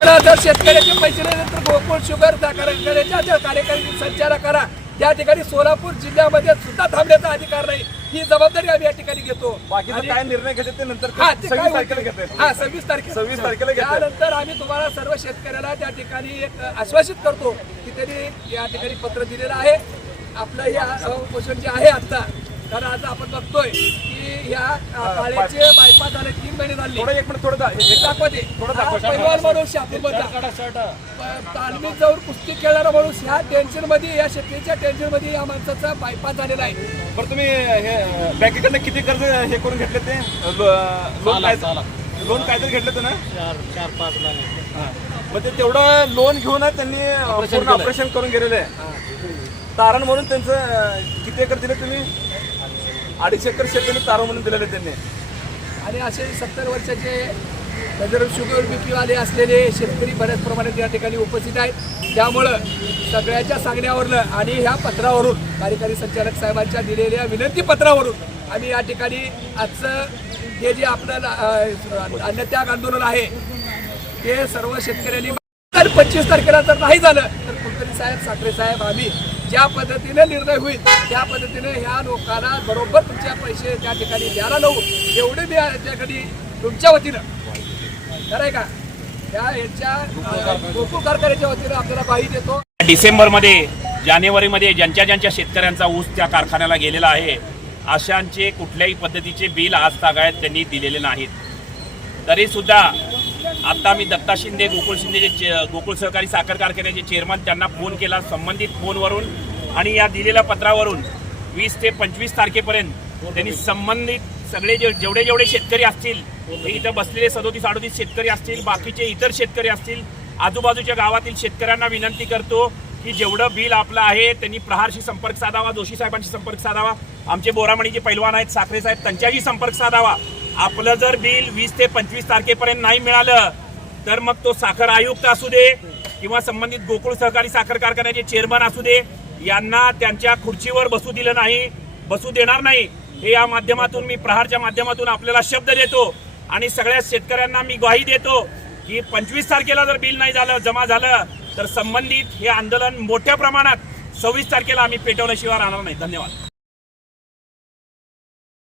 जर शेतकऱ्याचे पैसे नाही तर गोकुळ शुगर ज्या कार्यकारी संचालक करा त्या ठिकाणी सोलापूर जिल्ह्यामध्ये सुद्धा थांबण्याचा अधिकार नाही. ही जबाबदारी आम्ही या ठिकाणी घेतो. काय निर्णय घेतात ते नंतर हा, सव्वीस हा सव्वीस तारखेला. सव्वीस तारखेला. त्यानंतर आम्ही तुम्हाला सर्व शेतकऱ्याला त्या ठिकाणी एक आश्वासित करतो की त्यांनी या ठिकाणी पत्र दिलेलं आहे. आपलं हे उपोषण जे आहे आता कारण आता आपण बघतोय की या काळ्याचे बायपास झाले तीन महिने झाले. थोडं एक मिनिट थोडं दा- हे- हे- दाखवा ते. थोडं हा दाखवा. पैलवान माणूस तालमीत जाऊन कुस्ती खेळणारा माणूस ह्या टेन्शनमध्ये या शेतकऱ्याच्या टेन्शनमध्ये या माणसाचा बायपास झालेला आहे. बरं तुम्ही हे बँकेकडनं किती कर्ज हे करून घेतले ते? लोन काय लोन काहीतरी घेतलं ना हा. मग ते तेवढं लोन घेऊनच त्यांनी ऑपरेशन करून गेलेलं आहे. तारण म्हणून त्यांचं किती एकर दिले तुम्ही? अडीच एकर शेतीने त्यांनी तारण म्हणून दिलेलं त्यांनी. आणि असे सत्तर वर्षाचे नजर शुगर बीपीवाले असलेले शेतकरी बऱ्याच प्रमाणात या ठिकाणी उपस्थित आहेत. त्यामुळं सगळ्याच्या सांगण्यावरनं आणि ह्या पत्रावरून कार्यकारी संचालक साहेबांच्या दिलेल्या विनंती पत्रावरून आम्ही या ठिकाणी आजचं हे जे आपलं अन्नत्याग आंदोलन आहे ते सर्व शेतकऱ्यांनी पच्चीस पंचवीस तारखेला जर नाही झालं. तर कुलकर्णी साहेब साखरे साहेब आम्ही ज्या पद्धतीने निर्णय होईल त्या पद्धतीने ह्या लोकांना बरोबर तुमच्या पैसे त्या ठिकाणी द्यायला लावू. एवढे मी त्यासाठी तुमच्या वतीनं. खरंय का? त्या यांच्या गोकुळ कारखान्याच्या वतीनं आपल्याला बाही देतो. डिसेंबरमध्ये जानेवारीमध्ये ज्यांच्या ज्यांच्या शेतकऱ्यांचा ऊस त्या कारखान्याला गेलेला आहे अशांचे कुठल्याही पद्धतीचे बिल आज तागायत त्यांनी दिलेले नाहीत. तरीसुद्धा आता मी दत्ता शिंदे गोकुळ शिंदे जे गोकुळ सहकारी साखर कारखान्याचे चेअरमन त्यांना फोन केला संबंधित फोनवरून आणि या दिलेल्या पत्रावरून वीस ते पंचवीस तारखेपर्यंत त्यांनी संबंधित सगळे जे जेवढे जेवढे शेतकरी असतील ते इथं बसलेले सदोतीस अडोतीस शेतकरी असतील बाकीचे इतर शेतकरी असतील आजूबाजूच्या गावातील शेतकऱ्यांना विनंती करतो की जेवढं बिल आपलं आहे त्यांनी प्रहारशी संपर्क साधावा जोशी साहेबांशी संपर्क साधावा आमचे बोरामणीचे पैलवान आहेत साखरे साहेब त्यांच्याशी संपर्क साधावा. आपलं जर बिल वीस ते पंचवीस तारखेपर्यंत नाही मिळालं तर मग तो साखर आयुक्त असू दे किंवा संबंधित गोकुळ सहकारी साखर कारखान्याचे चेअरमन असू दे यांना त्यांच्या खुर्चीवर बसू दिलं नाही बसू देणार नाही. हे या माध्यमातून मी प्रहारच्या माध्यमातून आपल्याला शब्द देतो आणि सगळ्या शेतकऱ्यांना मी ग्वाही देतो की पंचवीस तारखेला जर बिल नाही झालं जमा झालं तर संबंधित हे आंदोलन मोठ्या प्रमाणात सव्वीस तारखेला आम्ही पेटवल्याशिवाय राहणार नाही. धन्यवाद.